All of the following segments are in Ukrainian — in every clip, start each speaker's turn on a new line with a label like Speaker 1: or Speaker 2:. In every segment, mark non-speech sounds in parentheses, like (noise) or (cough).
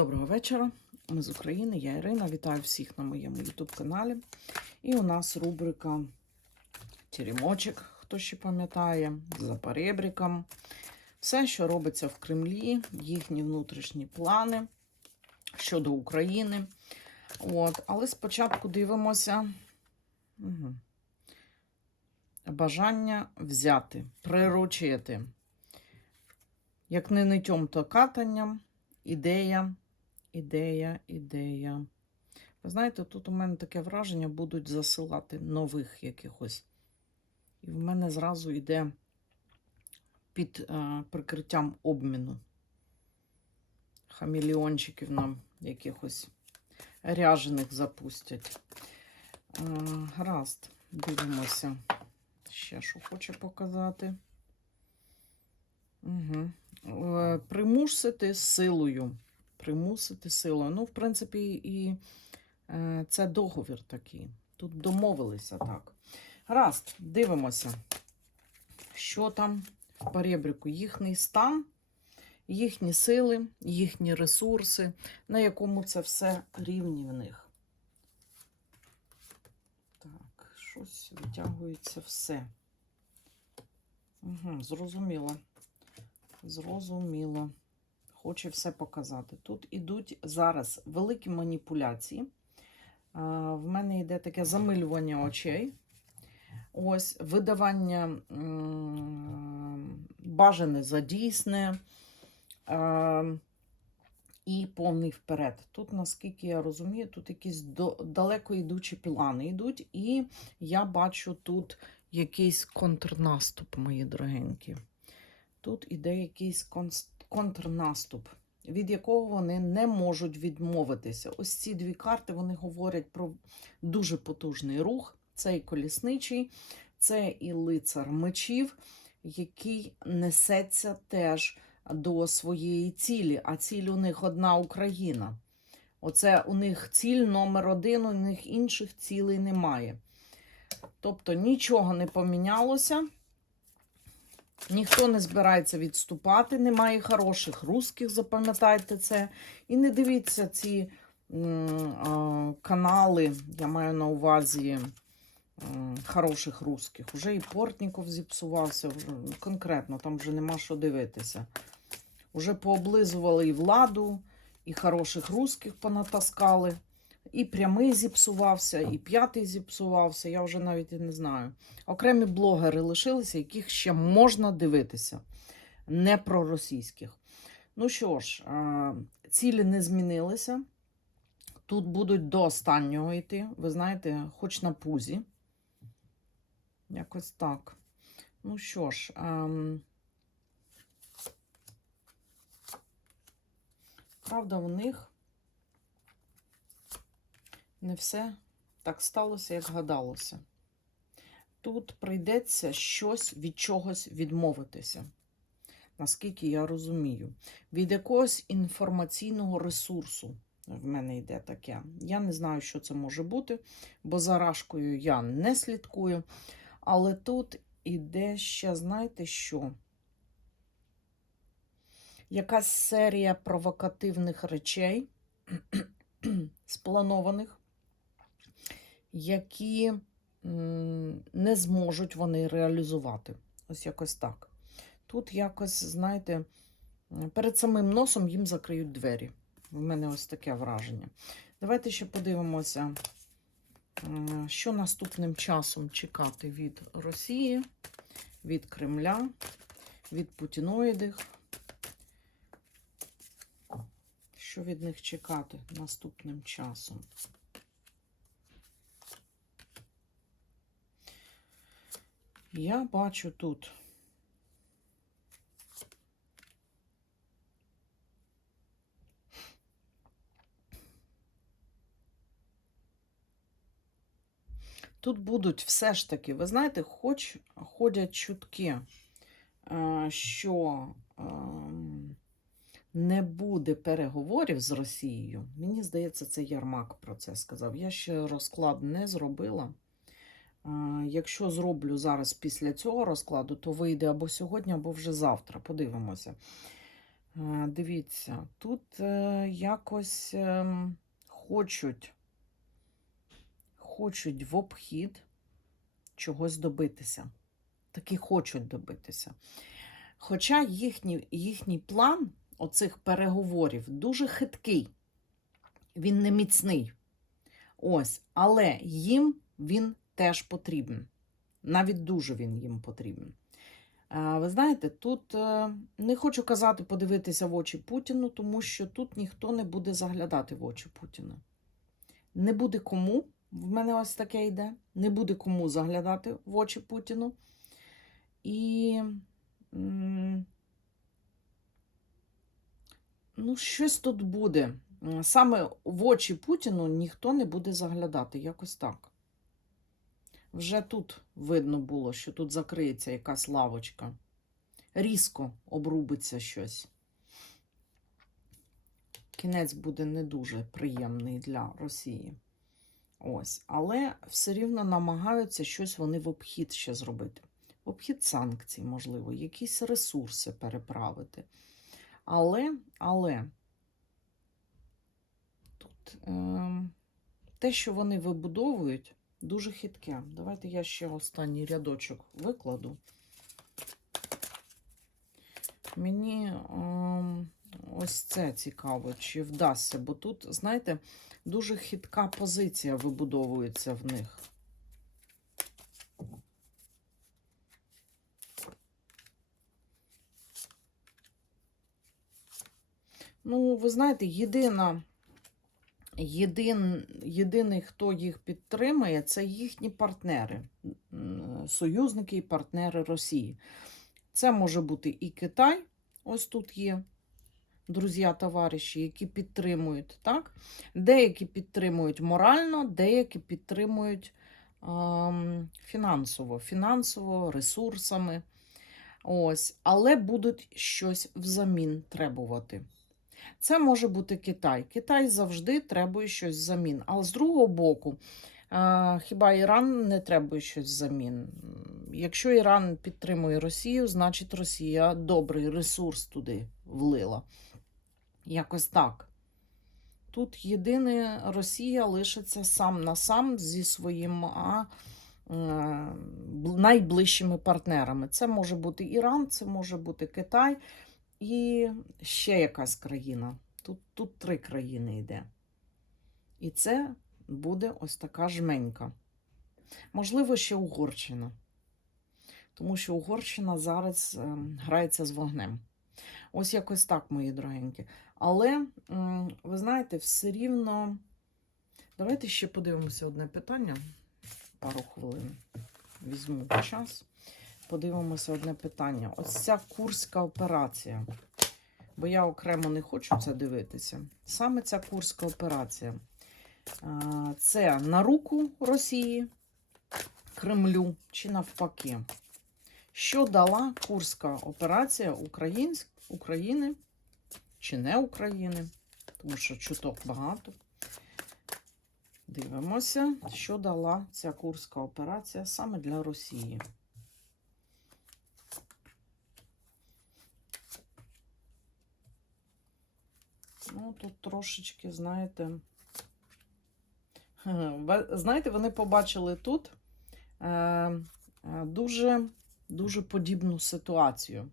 Speaker 1: Доброго вечора. Ми з України, я Ірина. Вітаю всіх на моєму YouTube каналі. І у нас рубрика Теремочок, хто ще пам'ятає, за перебріком. Все, що робиться в Кремлі, їхні внутрішні плани щодо України. От. Але спочатку дивимося угу. бажання взяти, приручити. Як не нитьом, то катанням. Ідея, ідея, ідея. Ви знаєте, тут у мене таке враження будуть засилати нових якихось. І в мене зразу йде під е, прикриттям обміну. Хаміліончиків нам якихось ряжених запустять. Е, гаразд, дивимося. Ще що хоче показати. Угу. Примусити силою. Примусити силою. Ну, в принципі, і е, це договір такий. Тут домовилися так. Гаразд, дивимося, що там в перебріку. Їхній стан, їхні сили, їхні ресурси, на якому це все рівні в них. Так, щось витягується все. Угу, Зрозуміло. Зрозуміло. Хоче все показати. Тут ідуть зараз великі маніпуляції. В мене йде таке замилювання очей. Ось видавання бажане за дійсне і повний вперед. Тут, наскільки я розумію, тут якісь далеко йдучі плани йдуть, і я бачу тут якийсь контрнаступ, мої дорогенькі. Тут іде якийсь контрнаступ, від якого вони не можуть відмовитися. Ось ці дві карти вони говорять про дуже потужний рух. Це і колісничий, це і лицар мечів, який несеться теж до своєї цілі. А ціль у них одна Україна. Оце у них ціль номер один, у них інших цілей немає. Тобто нічого не помінялося. Ніхто не збирається відступати, немає хороших русських, запам'ятайте це. І не дивіться ці канали, я маю на увазі хороших русських. Уже і Портніков зіпсувався, конкретно, там вже нема що дивитися. Уже пооблизували і владу, і хороших русських понатаскали. І прямий зіпсувався, і п'ятий зіпсувався, я вже навіть і не знаю. Окремі блогери лишилися, яких ще можна дивитися, не про російських. Ну що ж, цілі не змінилися. Тут будуть до останнього йти, ви знаєте, хоч на пузі. Якось так. Ну що ж, ем... правда, в них не все так сталося, як гадалося. Тут прийдеться щось від чогось відмовитися, наскільки я розумію, від якогось інформаційного ресурсу. В мене йде таке. Я не знаю, що це може бути, бо за рашкою я не слідкую. Але тут іде ще, знаєте що? Якась серія провокативних речей, (clears throat) спланованих, які не зможуть вони реалізувати. Ось якось так. Тут якось, знаєте, перед самим носом їм закриють двері. У мене ось таке враження. Давайте ще подивимося, що наступним часом чекати від Росії, від Кремля, від путіноїдів. Що від них чекати наступним часом? Я бачу тут. Тут будуть все ж таки, ви знаєте, хоч ходять чутки, е, що ем, не буде переговорів з Росією. Мені здається, це Ярмак про це сказав. Я ще розклад не зробила. Якщо зроблю зараз після цього розкладу, то вийде або сьогодні, або вже завтра. Подивимося. Е, Дивіться, тут е, якось ем, хочуть, хочуть в обхід чогось добитися. Таки хочуть добитися. Хоча їхній, їхній план оцих переговорів дуже хиткий, він не міцний. Ось, але їм він теж потрібен. Навіть дуже він їм потрібен. Ви знаєте, тут е, не хочу казати подивитися в очі Путіну, тому що тут ніхто не буде заглядати в очі Путіна. Не буде кому, в мене ось таке йде, не буде кому заглядати в очі Путіну. І ну, щось тут буде. Саме в очі Путіну ніхто не буде заглядати, якось так. Вже тут видно було, що тут закриється якась лавочка. Різко обрубиться щось. Кінець буде не дуже приємний для Росії. Ось. Але все рівно намагаються щось вони в обхід ще зробити. В обхід санкцій, можливо, якісь ресурси переправити. Але, але тут е, те, що вони вибудовують, дуже хитке. Давайте я ще останній рядочок викладу. Мені ем, ось це цікаво, чи вдасться, бо тут, знаєте, дуже хитка позиція вибудовується в них. Ну, ви знаєте, єдина, єдин, єдиний, хто їх підтримує, це їхні партнери, союзники і партнери Росії. Це може бути і Китай, ось тут є друзі, товариші, які підтримують, так? Деякі підтримують морально, деякі підтримують ем, фінансово, фінансово, ресурсами. Ось, але будуть щось взамін требувати. Це може бути Китай. Китай завжди требує щось взамін. Але з другого боку, хіба Іран не требує щось взамін? Якщо Іран підтримує Росію, значить Росія добрий ресурс туди влила. Якось так. Тут єдине Росія лишиться сам на сам зі своїм а, е, найближчими партнерами. Це може бути Іран, це може бути Китай і ще якась країна. Тут, тут три країни йде. І це буде ось така жменька. Можливо, ще Угорщина. Тому що Угорщина зараз е, грається з вогнем. Ось якось так, мої дорогенькі. Але, ви знаєте, все рівно. Давайте ще подивимося одне питання. Пару хвилин. Візьму час. Подивимося одне питання. Ось ця курська операція. Бо я окремо не хочу це дивитися. Саме ця курська операція. Це на руку Росії, Кремлю чи навпаки. Що дала Курська операція Українськ, України чи не України? Тому що чуток багато. Дивимося, що дала ця Курська операція саме для Росії. Ну, тут трошечки, знаєте, (laughs) знаєте, вони побачили тут е, е, дуже, дуже подібну ситуацію,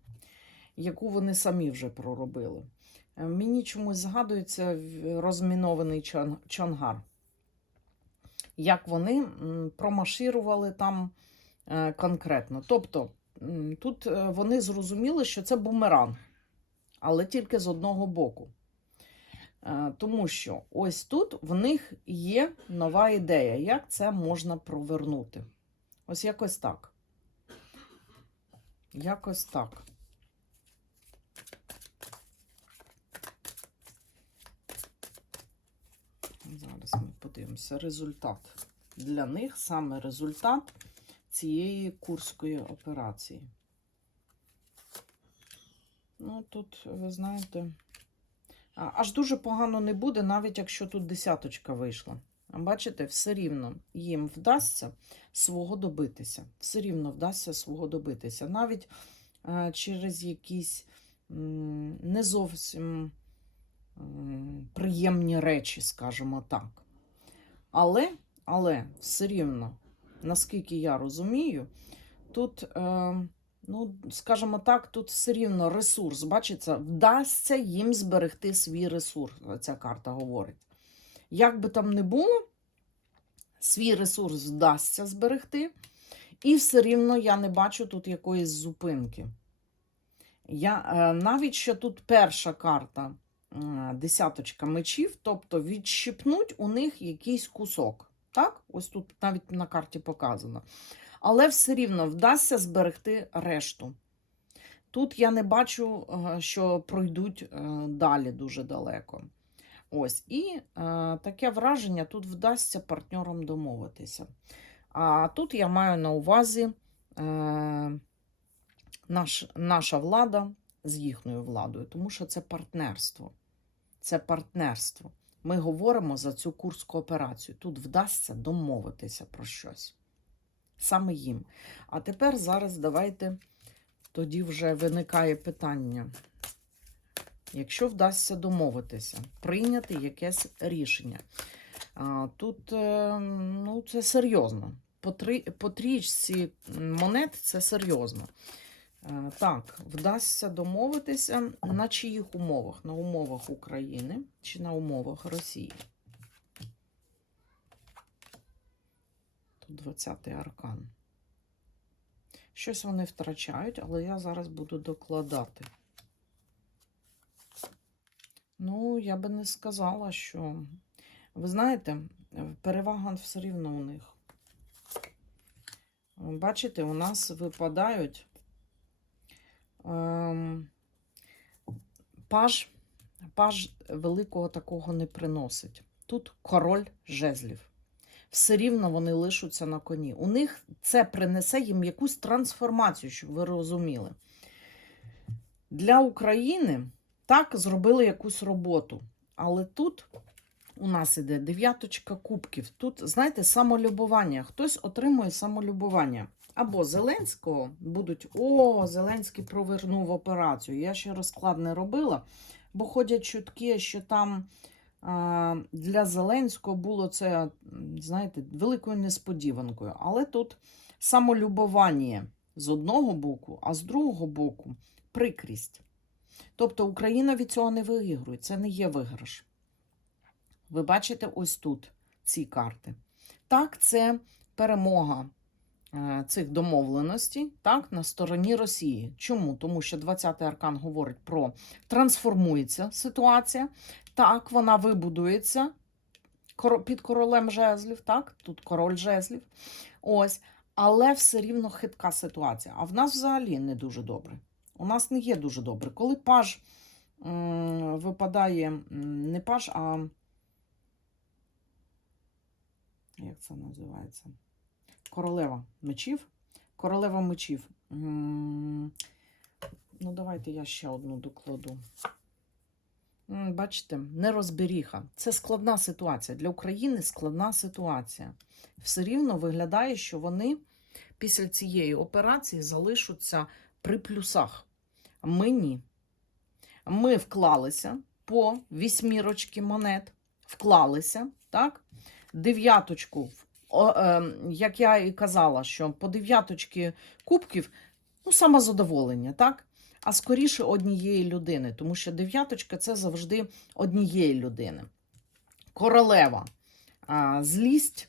Speaker 1: яку вони самі вже проробили. Е, Мені чомусь згадується розмінований Чонгар. Як вони промаширували там конкретно. Тобто тут вони зрозуміли, що це бумеранг, але тільки з одного боку. Е, Тому що ось тут в них є нова ідея, як це можна провернути. Ось якось так. Якось так. Зараз ми подивимося результат. Для них саме результат цієї курської операції. Ну, тут, ви знаєте, аж дуже погано не буде, навіть якщо тут десяточка вийшла. Бачите, все рівно їм вдасться свого добитися. Все рівно вдасться свого добитися. Навіть е, через якісь не зовсім приємні речі, скажімо так. Але, але все рівно, наскільки я розумію, тут, е, ну, скажімо так, тут все рівно ресурс, бачите, вдасться їм зберегти свій ресурс, ця карта говорить. Як би там не було, свій ресурс вдасться зберегти, і все рівно я не бачу тут якоїсь зупинки. Я, е, навіть що тут перша карта десяточка мечів, тобто відщипнуть у них якийсь кусок. Так? Ось тут навіть на карті показано. Але все рівно вдасться зберегти решту. Тут я не бачу, е, що пройдуть е, далі дуже далеко. Ось, і е, таке враження тут вдасться партнерам домовитися. А тут я маю на увазі наш, наша влада з їхньою владою, тому що це партнерство. Це партнерство. Ми говоримо за цю курську операцію. Тут вдасться домовитися про щось. Саме їм. А тепер зараз давайте тоді вже виникає питання. Якщо вдасться домовитися, прийняти якесь рішення. Тут е, ну, це серйозно. По, три, по трічці монет це серйозно. Е, Так, вдасться домовитися на чиїх умовах? На умовах України чи на умовах Росії? Тут 20-й аркан. Щось вони втрачають, але я зараз буду докладати. Ну, я би не сказала, що. Ви знаєте, перевага все рівно у них. Бачите, у нас випадають ем, паж, паж великого такого не приносить. Тут король жезлів. Все рівно вони лишуться на коні. У них це принесе їм якусь трансформацію, щоб ви розуміли. Для України так зробили якусь роботу. Але тут у нас іде дев'яточка кубків. Тут, знаєте, самолюбування. Хтось отримує самолюбування. Або Зеленського будуть, о, Зеленський провернув операцію. Я ще розклад не робила, бо ходять чутки, що там для Зеленського було це, знаєте, великою несподіванкою. Але тут самолюбування з одного боку, а з другого боку прикрість. Тобто Україна від цього не виграє, це не є виграш. Ви бачите ось тут ці карти. Так, це перемога цих домовленостей так, на стороні Росії. Чому? Тому що 20-й аркан говорить про трансформується ситуація. Так, вона вибудується під королем жезлів, так, тут король жезлів. Ось, але все рівно хитка ситуація. А в нас взагалі не дуже добре. У нас не є дуже добре. Коли паж випадає не паж, а як це називається? Королева мечів. Королева мечів. Ну, давайте я ще одну докладу. Бачите, нерозберіха. Це складна ситуація. Для України складна ситуація. Все рівно виглядає, що вони після цієї операції залишаться при плюсах. Ми ні. Ми вклалися по вісьмірочки монет, вклалися, так? Дев'яточку, о, е, як я і казала, що по дев'яточки кубків, ну, самозадоволення, так? А скоріше однієї людини, тому що дев'яточка це завжди однієї людини. Королева, а, злість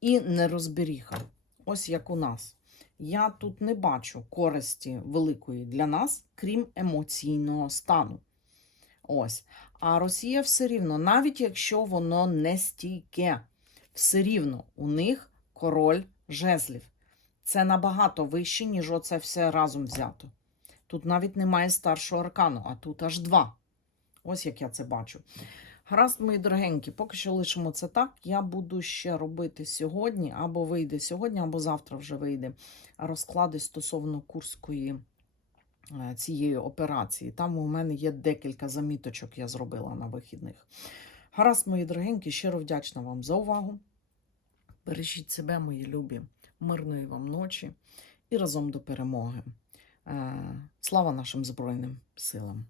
Speaker 1: і нерозберіха. Ось як у нас. Я тут не бачу користі великої для нас, крім емоційного стану. Ось. А Росія все рівно, навіть якщо воно не стійке, все рівно у них король жезлів. Це набагато вище, ніж оце все разом взято. Тут навіть немає старшого аркану, а тут аж два. Ось як я це бачу. Гаразд, мої дорогенькі, поки що лишимо це так. Я буду ще робити сьогодні, або вийде сьогодні, або завтра вже вийде розклади стосовно курської е, цієї операції. Там у мене є декілька заміточок, я зробила на вихідних. Гаразд, мої дорогенькі, щиро вдячна вам за увагу. Бережіть себе, мої любі, мирної вам ночі і разом до перемоги. Е, Слава нашим Збройним силам!